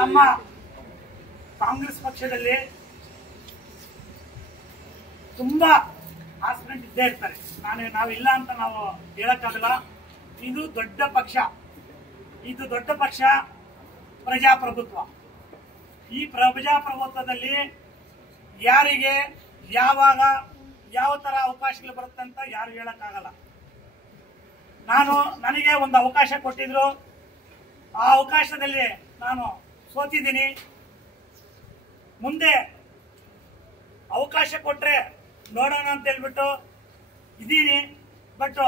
ನಮ್ಮ ಕಾಂಗ್ರೆಸ್ ಪಕ್ಷದಲ್ಲಿ ತುಂಬಾ ಆಸ್ಪಿರೆಂಟ್ ಇದ್ದೇ ಇರ್ತಾರೆ. ನಾವಿಲ್ಲ ಅಂತ ನಾವು ಹೇಳಕ್ಕಾಗಲ್ಲ. ಇದು ದೊಡ್ಡ ಪಕ್ಷ ಪ್ರಜಾಪ್ರಭುತ್ವ. ಈ ಪ್ರಜಾಪ್ರಭುತ್ವದಲ್ಲಿ ಯಾರಿಗೆ ಯಾವಾಗ ಯಾವ ತರ ಅವಕಾಶಗಳು ಬರುತ್ತೆ ಅಂತ ಯಾರು ಹೇಳಕ್ಕಾಗಲ್ಲ. ನನಗೆ ಒಂದು ಅವಕಾಶ ಕೊಟ್ಟಿದ್ರು, ಆ ಅವಕಾಶದಲ್ಲಿ ನಾನು ಸೋತಿದ್ದೀನಿ. ಮುಂದೆ ಅವಕಾಶ ಕೊಟ್ರೆ ನೋಡೋಣ ಅಂತ ಹೇಳ್ಬಿಟ್ಟು ಇದ್ದೀನಿ. ಬಟ್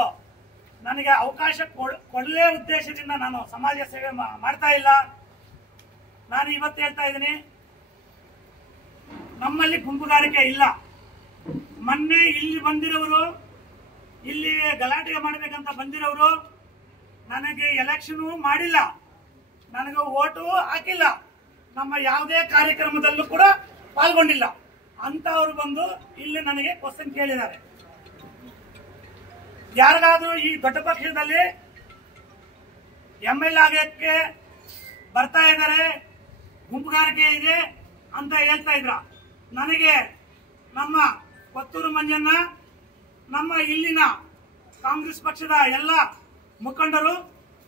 ನನಗೆ ಅವಕಾಶ ಕೊಡಲೇ ಉದ್ದೇಶದಿಂದ ನಾನು ಸಮಾಜ ಸೇವೆ ಮಾಡ್ತಾ ಇಲ್ಲ. ನಾನು ಇವತ್ತು ಹೇಳ್ತಾ ಇದ್ದೀನಿ, ನಮ್ಮಲ್ಲಿ ಗುಂಪುಗಾರಿಕೆ ಇಲ್ಲ. ಮೊನ್ನೆ ಇಲ್ಲಿ ಬಂದಿರೋರು, ಇಲ್ಲಿ ಗಲಾಟೆ ಮಾಡಬೇಕಂತ ಬಂದಿರೋರು ನನಗೆ ಎಲೆಕ್ಷನ್ ಮಾಡಿಲ್ಲ, ನನಗೆ ಓಟು ಹಾಕಿಲ್ಲ, ನಮ್ಮ ಯಾವುದೇ ಕಾರ್ಯಕ್ರಮದಲ್ಲೂ ಕೂಡ ಪಾಲ್ಗೊಂಡಿಲ್ಲ ಅಂತವರು ಬಂದು ಇಲ್ಲಿ ನನಗೆ ಕ್ವಶನ್ ಕೇಳಿದ್ದಾರೆ. ಯಾರಿಗಾದ್ರೂ ಈ ದೊಡ್ಡ ಪಕ್ಷದಲ್ಲಿ ML ಆಗಕ್ಕೆ ಬರ್ತಾ ಇದ್ದಾರೆ, ಗುಂಪುಗಾರಿಕೆ ಇದೆ ಅಂತ ಹೇಳ್ತಾ ಇದ್ರ. ನನಗೆ ನಮ್ಮ ಕೊತ್ತೂರು ಮಂಜಣ್ಣ, ನಮ್ಮ ಇಲ್ಲಿನ ಕಾಂಗ್ರೆಸ್ ಪಕ್ಷದ ಎಲ್ಲ ಮುಖಂಡರು,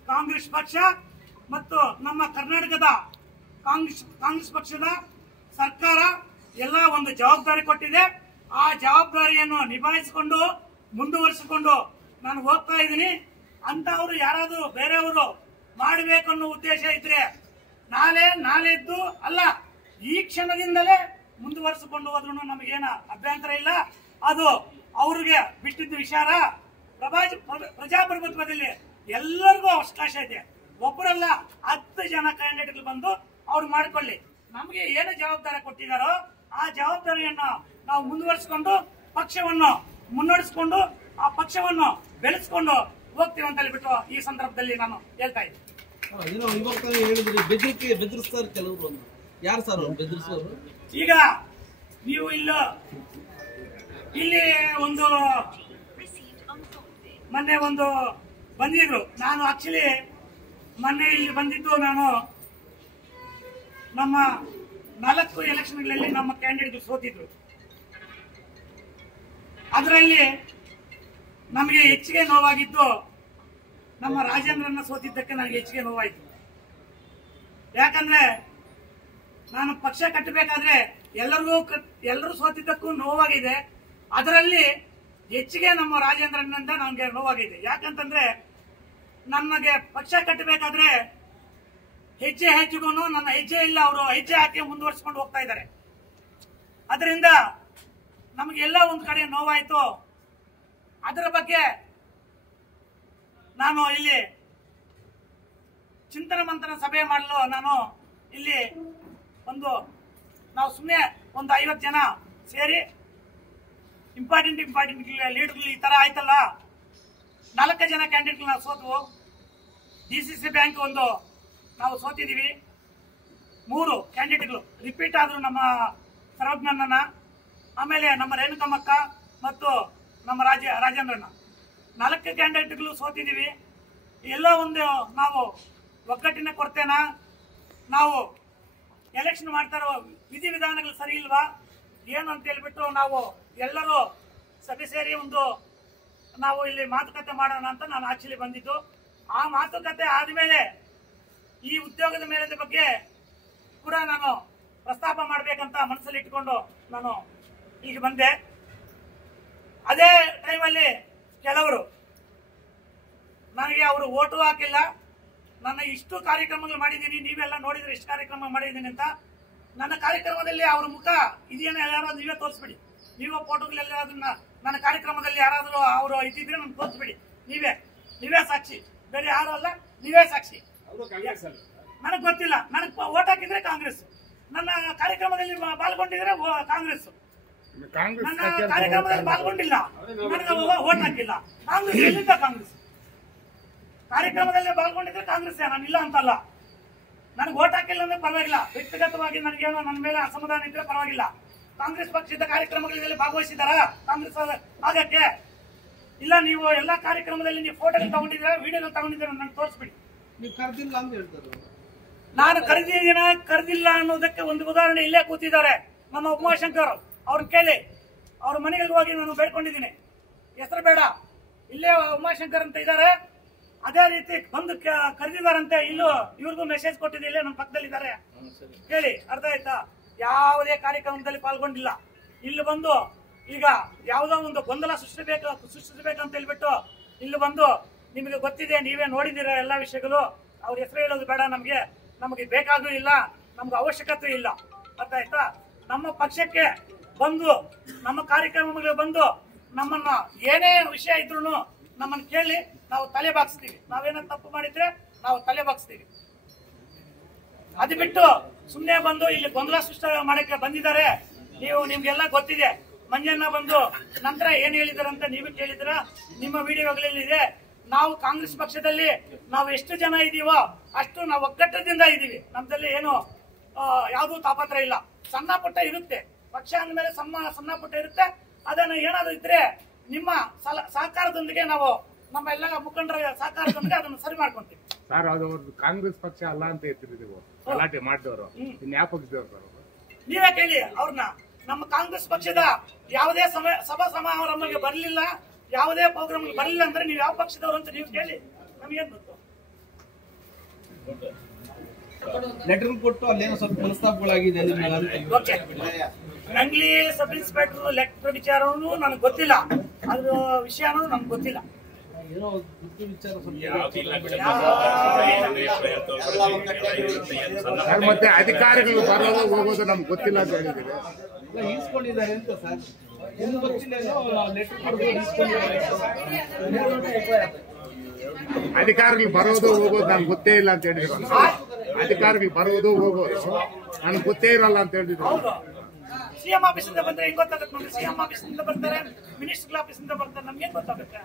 ಕಾಂಗ್ರೆಸ್ ಪಕ್ಷ ಮತ್ತು ನಮ್ಮ ಕರ್ನಾಟಕದ ಕಾಂಗ್ರೆಸ್ ಪಕ್ಷದ ಸರ್ಕಾರ ಎಲ್ಲ ಒಂದು ಜವಾಬ್ದಾರಿ ಕೊಟ್ಟಿದೆ. ಆ ಜವಾಬ್ದಾರಿಯನ್ನು ನಿಭಾಯಿಸಿಕೊಂಡು ಮುಂದುವರಿಸಿಕೊಂಡು ನಾನು ಹೋಗ್ತಾ ಇದ್ದೀನಿ. ಅಂತವರು ಯಾರಾದ್ರೂ ಬೇರೆಯವರು ಮಾಡಬೇಕನ್ನೋ ಉದ್ದೇಶ ಇದ್ರೆ ನಾಳೆದ್ದು ಅಲ್ಲ, ಈ ಕ್ಷಣದಿಂದಲೇ ಮುಂದುವರಿಸಿಕೊಂಡು ಹೋದ್ರೂ ನಮಗೇನ ಅಭ್ಯಂತರ ಇಲ್ಲ. ಅದು ಅವ್ರಿಗೆ ಬಿಟ್ಟಿದ್ದ ವಿಚಾರ. ಪ್ರಜಾಪ್ರಭುತ್ವದಲ್ಲಿ ಎಲ್ಲರಿಗೂ ಅವಕಾಶ ಇದೆ. ಒಬ್ಬರಲ್ಲ 10 ಜನ ಕ್ಯಾಂಡಿಡೇಟ್ಗಳು ಬಂದು ಅವ್ರು ಮಾಡ್ಕೊಳ್ಳಿ. ನಮಗೆ ಏನು ಜವಾಬ್ದಾರಿ ಕೊಟ್ಟಿದ್ದಾರೋ ಆ ಜವಾಬ್ದಾರಿಯನ್ನು ನಾವು ಮುಂದುವರಿಸಿಕೊಂಡು ಪಕ್ಷವನ್ನು ಮುನ್ನಡೆಸಿಕೊಂಡು ಆ ಪಕ್ಷವನ್ನು ಬೆಳೆಸಿಕೊಂಡು ಹೋಗ್ತೀವಿ ಅಂತ ಹೇಳ್ಬಿಟ್ಟು ಈ ಸಂದರ್ಭದಲ್ಲಿ ನಾನು ಹೇಳ್ತಾ ಇದ್ದೀನಿ. ಬೆದರಿಸ್ತಾರೆ ಕೆಲವರು. ಯಾರು ಸರ್ ಬೆದರಿಸೋರು? ಈಗ ನೀವು ಇಲ್ಲಿ ಒಂದು ಮೊನ್ನೆ ಒಂದು ಬಂದಿದ್ರು. ನಾನು ಆಕ್ಚುಲಿ ಮೊನ್ನೆ ಇಲ್ಲಿ ಬಂದಿದ್ದು, ನಾನು ನಮ್ಮ 4 ಎಲೆಕ್ಷನ್ಗಳಲ್ಲಿ ನಮ್ಮ ಕ್ಯಾಂಡಿಡೇಟ್ ಸೋತಿದ್ರು. ಅದರಲ್ಲಿ ನಮಗೆ ಹೆಚ್ಚಿಗೆ ನೋವಾಗಿದ್ದು ನಮ್ಮ ರಾಜೇಂದ್ರನ್ನ ಸೋತಿದ್ದಕ್ಕೆ ನನಗೆ ಹೆಚ್ಚಿಗೆ ನೋವಾಯಿತು. ಯಾಕಂದ್ರೆ ನಾನು ಪಕ್ಷ ಕಟ್ಟಬೇಕಾದ್ರೆ ಎಲ್ಲರೂ ಸೋತಿದ್ದಕ್ಕೂ ನೋವಾಗಿದೆ. ಅದರಲ್ಲಿ ಹೆಚ್ಚಿಗೆ ನಮ್ಮ ರಾಜೇಂದ್ರನಿಂದ ನನಗೆ ನೋವಾಗಿದೆ. ಯಾಕಂತಂದ್ರೆ ನಮಗೆ ಪಕ್ಷ ಕಟ್ಟಬೇಕಾದ್ರೆ ಹೆಜ್ಜೆಗೂ ನನ್ನ ಹೆಜ್ಜೆ ಇಲ್ಲ, ಅವರು ಹೆಜ್ಜೆ ಹಾಕಿ ಮುಂದುವರಿಸಿಕೊಂಡು ಹೋಗ್ತಾ ಇದ್ದಾರೆ. ಅದರಿಂದ ನಮಗೆಲ್ಲ ಒಂದ್ ಕಡೆ ನೋವಾಯಿತು. ಅದರ ಬಗ್ಗೆ ನಾನು ಇಲ್ಲಿ ಚಿಂತನ ಮಂಥನ ಸಭೆ ಮಾಡಲು ನಾನು ಇಲ್ಲಿ ನಾವು ಸುಮ್ಮನೆ ಒಂದು 50 ಜನ ಸೇರಿ ಇಂಪಾರ್ಟೆಂಟ್ ಲೀಡರ್ಗಳು ಈ ತರ ಆಯ್ತಲ್ಲ, 4 ಜನ ಕ್ಯಾಂಡಿಡೇಟ್ ನಾವು ಸೋತ್ವು. DCC ಬ್ಯಾಂಕ್ ನಾವು ಸೋತಿದೀವಿ. 3 ಕ್ಯಾಂಡಿಡೇಟ್ಗಳು ರಿಪೀಟ್ ಆದ್ರು, ನಮ್ಮ ಸರ್ವಜ್ಞನ, ಆಮೇಲೆ ನಮ್ಮ ರೇಣುಕಮ್ಮಕ್ಕ ಮತ್ತು ನಮ್ಮ ರಾಜೇಂದ್ರಣ್ಣ. 4 ಕ್ಯಾಂಡಿಡೇಟ್ಗಳು ಸೋತಿದೀವಿ. ಎಲ್ಲ ನಾವು ಒಗ್ಗಟ್ಟಿನ ಕೊರತೆನಾ, ನಾವು ಎಲೆಕ್ಷನ್ ಮಾಡ್ತಾರೋ ವಿಧಿವಿಧಾನಗಳು ಸರಿ ಇಲ್ವಾ ಏನು ಅಂತ ಹೇಳ್ಬಿಟ್ಟು ನಾವು ಎಲ್ಲರೂ ಸಭೆ ಸೇರಿ ನಾವು ಇಲ್ಲಿ ಮಾತುಕತೆ ಮಾಡೋಣ ಅಂತ ನಾನು ಆಕ್ಚುಲಿ ಬಂದಿದ್ದು. ಆ ಮಾತುಕತೆ ಆದ್ಮೇಲೆ ಈ ಉದ್ಯೋಗದ ಮೇಲದ ಬಗ್ಗೆ ಕೂಡ ನಾನು ಪ್ರಸ್ತಾಪ ಮಾಡಬೇಕಂತ ಮನಸ್ಸಲ್ಲಿ ಇಟ್ಕೊಂಡು ನಾನು ಈಗ ಬಂದೆ. ಅದೇ ಟೈಮಲ್ಲಿ ಕೆಲವರು ನನಗೆ ಅವರು ಓಟು ಹಾಕಿಲ್ಲ, ನನ್ನ ಇಷ್ಟು ಕಾರ್ಯಕ್ರಮಗಳು ಮಾಡಿದ್ದೀನಿ, ನೀವೆಲ್ಲ ನೋಡಿದ್ರೆ ಇಷ್ಟು ಕಾರ್ಯಕ್ರಮ ಮಾಡಿದ್ದೀನಿ ಅಂತ. ನನ್ನ ಕಾರ್ಯಕ್ರಮದಲ್ಲಿ ಅವ್ರ ಮುಖ ಇದೆಯೇನೋ ಯಾರಾದ್ರೂ ನೀವೇ ತೋರಿಸ್ಬಿಡಿ. ನೀವೇ ಫೋಟೋಗಳೆಲ್ಲ ಅದನ್ನ ನನ್ನ ಕಾರ್ಯಕ್ರಮದಲ್ಲಿ ಯಾರಾದ್ರೂ ಅವರು ಇದ್ದಿದ್ರೆ ನನ್ಗೆ ತೋರಿಸ್ಬಿಡಿ. ನೀವೇ ಸಾಕ್ಷಿ, ಬೇರೆ ಯಾರು ಅಲ್ಲ, ನೀವೇ ಸಾಕ್ಷಿ. ನನಗ್ ಗೊತ್ತಿಲ್ಲ, ನನಗ್ ಓಟ್ ಹಾಕಿದ್ರೆ ಕಾಂಗ್ರೆಸ್, ನನ್ನ ಕಾರ್ಯಕ್ರಮದಲ್ಲಿ ಪಾಲ್ಗೊಂಡಿದ್ರೆ ಕಾಂಗ್ರೆಸ್, ನನ್ನ ಕಾರ್ಯಕ್ರಮದಲ್ಲಿ ಪಾಲ್ಗೊಂಡಿಲ್ಲ, ನನಗೆ ಓಟ್ ಹಾಕಿಲ್ಲ. ಕಾಂಗ್ರೆಸ್ ಎಲ್ಲಿಂದ? ಕಾಂಗ್ರೆಸ್ ಕಾರ್ಯಕ್ರಮದಲ್ಲಿ ಪಾಲ್ಗೊಂಡಿದ್ರೆ ಕಾಂಗ್ರೆಸ್, ನಾನಿಲ್ಲ ಅಂತಲ್ಲ. ನನಗೆ ಓಟ್ ಹಾಕಿಲ್ಲ ಅಂದ್ರೆ ಪರವಾಗಿಲ್ಲ, ವ್ಯಕ್ತಿಗತವಾಗಿ ನನಗೇನೋ ನನ್ನ ಮೇಲೆ ಅಸಮಾಧಾನ ಇದ್ರೆ ಪರವಾಗಿಲ್ಲ. ಕಾಂಗ್ರೆಸ್ ಪಕ್ಷದ ಕಾರ್ಯಕ್ರಮಗಳಲ್ಲಿ ಭಾಗವಹಿಸಿದಾರ ಕಾಂಗ್ರೆಸ್ ಆಗಕ್ಕೆ ಇಲ್ಲ ನೀವು ಎಲ್ಲಾ ಕಾರ್ಯಕ್ರಮದಲ್ಲಿ ನೀವು ಫೋಟೋ ತಗೊಂಡಿದ್ದೀರಾ, ವಿಡಿಯೋ ತಗೊಂಡಿದ್ದೀರಾ, ನಂಗೆ ತೋರಿಸ್ಬಿಡಿ. ನೀವು ಕರೆದಿಲ್ಲ ಅಂತ ಹೇಳ್ತಾರೆ. ನಾನು ಕರೆದಿಲ್ಲ ಅನ್ನೋದಕ್ಕೆ ಒಂದು ಉದಾಹರಣೆ ಇಲ್ಲೇ ಕೂತಿದ್ದಾರೆ ನಮ್ಮ ಉಮಾಶಂಕರ್. ಅವ್ರನ್ನ ಕೇಳಿ, ಅವ್ರ ಮನೆಗೆ ಹೋಗಿ ನಾನು ಬೇಡ್ಕೊಂಡಿದ್ದೀನಿ. ಹೆಸರು ಬೇಡ, ಇಲ್ಲೇ ಉಮಾಶಂಕರ್ ಅಂತ ಇದ್ದಾರೆ. ಅದೇ ರೀತಿ ಬಂದು ಕರೆದಿದ್ದಾರಂತೆ. ಇಲ್ಲೂ ಇವ್ರಿಗೂ ಮೆಸೇಜ್ ಕೊಟ್ಟಿದ್ದೆ, ನಮ್ಮ ಪಕ್ಕದಲ್ಲಿದ್ದಾರೆ. ಕೇಳಿ, ಅರ್ಥ ಆಯ್ತಾ? ಯಾವುದೇ ಕಾರ್ಯಕ್ರಮದಲ್ಲಿ ಪಾಲ್ಗೊಂಡಿಲ್ಲ. ಇಲ್ಲಿ ಬಂದು ಈಗ ಯಾವುದೋ ಒಂದು ಗೊಂದಲ ಸೃಷ್ಟಿಸಬೇಕಂತ ಹೇಳ್ಬಿಟ್ಟು ಇಲ್ಲಿ ಬಂದು, ನಿಮಗೆ ಗೊತ್ತಿದೆ, ನೀವೇ ನೋಡಿದಿರ ಎಲ್ಲ ವಿಷಯಗಳು. ಅವ್ರ ಹೆಸರು ಹೇಳೋದು ಬೇಡ, ನಮಗೆ ಬೇಕಾಗೂ ಇಲ್ಲ, ನಮ್ಗೆ ಅವಶ್ಯಕತೆ ಇಲ್ಲ. ಅರ್ಥ ಆಯ್ತಾ? ನಮ್ಮ ಪಕ್ಷಕ್ಕೆ ಬಂದು, ನಮ್ಮ ಕಾರ್ಯಕ್ರಮಗಳಿಗೆ ಬಂದು, ನಮ್ಮನ್ನ ಏನೇ ವಿಷಯ ಇದ್ರು ನಮ್ಮನ್ನ ಕೇಳಿ, ನಾವು ತಲೆ ಬಾಗಿಸ್ತೀವಿ. ನಾವೇನ ತಪ್ಪು ಮಾಡಿದ್ರೆ ನಾವು ತಲೆ ಬಾಗಿಸ್ತೀವಿ. ಅದು ಬಿಟ್ಟು ಸುಮ್ಮನೆ ಬಂದು ಇಲ್ಲಿ ಗೊಂದಲ ಸೃಷ್ಟಿ ಮಾಡಕ್ಕೆ ಬಂದಿದ್ದಾರೆ. ನಿಮ್ಗೆಲ್ಲ ಗೊತ್ತಿದೆ. ಮಂಜಣ್ಣ ಬಂದು ನಂತರ ಏನ್ ಹೇಳಿದಾರೆ ಅಂತ ನೀವು ಕೇಳಿದ್ರ, ನಿಮ್ಮ ವಿಡಿಯೋಗಳಲ್ಲಿದೆ. ನಾವು ಕಾಂಗ್ರೆಸ್ ಪಕ್ಷದಲ್ಲಿ ನಾವು ಎಷ್ಟು ಜನ ಇದೀವೋ ಅಷ್ಟು ನಾವು ಒಗ್ಗಟ್ಟದಿಂದ ಇದೀವಿ. ನಮ್ದಲ್ಲಿ ಏನು ಯಾವ್ದು ತಾಪತ್ರ ಇಲ್ಲ. ಸಣ್ಣ ಪುಟ್ಟ ಇರುತ್ತೆ, ಪಕ್ಷ ಅಂದ್ಮೇಲೆ ಸಣ್ಣ ಪುಟ್ಟ ಇರುತ್ತೆ. ಅದನ್ನು ಏನಾದ್ರು ಇದ್ರೆ ನಿಮ್ಮ ಸಹಕಾರದೊಂದಿಗೆ, ನಾವು ನಮ್ಮ ಎಲ್ಲ ಮುಖಂಡರ ಸಹಕಾರದೊಂದಿಗೆ ಅದನ್ನು ಸರಿ ಮಾಡ್ಕೊಂತೀವಿ. ಸರ್, ಅದು ಕಾಂಗ್ರೆಸ್ ಪಕ್ಷ ಅಲ್ಲ ಅಂತ ಹೇಳ್ತಿದ್ದೀವಿ, ಗಲಾಟೆ ಮಾಡಿದವರು. ಯಾವ ಪಕ್ಷದವರು ಸರ್? ನೀವೇ ಕೇಳಿ ಅವ್ರನ್ನ. ನಮ್ಮ ಕಾಂಗ್ರೆಸ್ ಪಕ್ಷದ ಯಾವುದೇ ಸಭಾ ಸಮಾರಂಭಕ್ಕೆ ಬರಲಿಲ್ಲ, ಯಾವುದೇ ಪ್ರೋಗ್ರಾಮ್ ಬರಲಿಲ್ಲ ಅಂದ್ರೆ ನೀವು ಯಾವ ಪಕ್ಷದವರು ಅಂತ ನೀವು ಕೇಳಿ, ನಮಗೇನ್ ಗೊತ್ತು. ಲೆಟರ್ ಕೊಟ್ಟು ಅಲ್ಲೇನೋ ಸ್ವಲ್ಪ ಮನಸ್ತಾಪಗಳಾಗಿದೆ. ನಂಗ್ಲಿ ಸಬ್ ಇನ್ಸ್ಪೆಕ್ಟರ್ ಲೆಟರ್ ವಿಚಾರನೂ ನನಗೆ ಗೊತ್ತಿಲ್ಲ, ಅದ್ರ ವಿಷಯನೂ ನಮ್ಗೆ ಗೊತ್ತಿಲ್ಲ. ಏನೋ ಬುದ್ಧಿ ವಿಚಾರ ಮತ್ತೆ ಅಧಿಕಾರಿಗಳು ಬರೋದು ಹೋಗೋದು ನಮ್ಗೆ ಗೊತ್ತಿಲ್ಲ ಅಂತ ಹೇಳಿದ್ದೀವಿ. ಈಸ್ಕೊಂಡಿದ್ದಾರೆ ಅಂತ ಸರ್, ಏನು ಗೊತ್ತಿಲ್ಲ. ಲೆಟರ್ ಕೊಟ್ಟು ಈಸ್ಕೊಂಡಿದ್ದಾರೆ. ಅಧಿಕಾರಿಗಳು ಬರೋದು ಹೋಗೋದು ನಮ್ಗೆ ಗೊತ್ತೇ ಇಲ್ಲ ಅಂತ ಹೇಳಿದ್ರು. ಅಧಿಕಾರಿಗಳು ಬರೋದು ಹೋಗೋದು ನನ್ಗೆ ಗೊತ್ತೇ ಇರಲ್ಲ ಅಂತ ಹೇಳಿದ್ರು. ಹೌದು, ಸಿಎಂ ಆಫೀಸ್ ಇಂದ ಬಂದ್ರೆ ಹೆಂಗ್ ಗೊತ್ತಾಗುತ್ತೆ ನೋಡಿ. ಸಿಎಂ ಆಫೀಸ್ ಇಂದ ಬರ್ತಾರೆ, ಮಿನಿಸ್ಟರ್ ಆಫೀಸ್ ಇಂದ ಬರ್ತಾರೆ, ನಮ್ಗೆ ಗೊತ್ತಾಗುತ್ತೆ.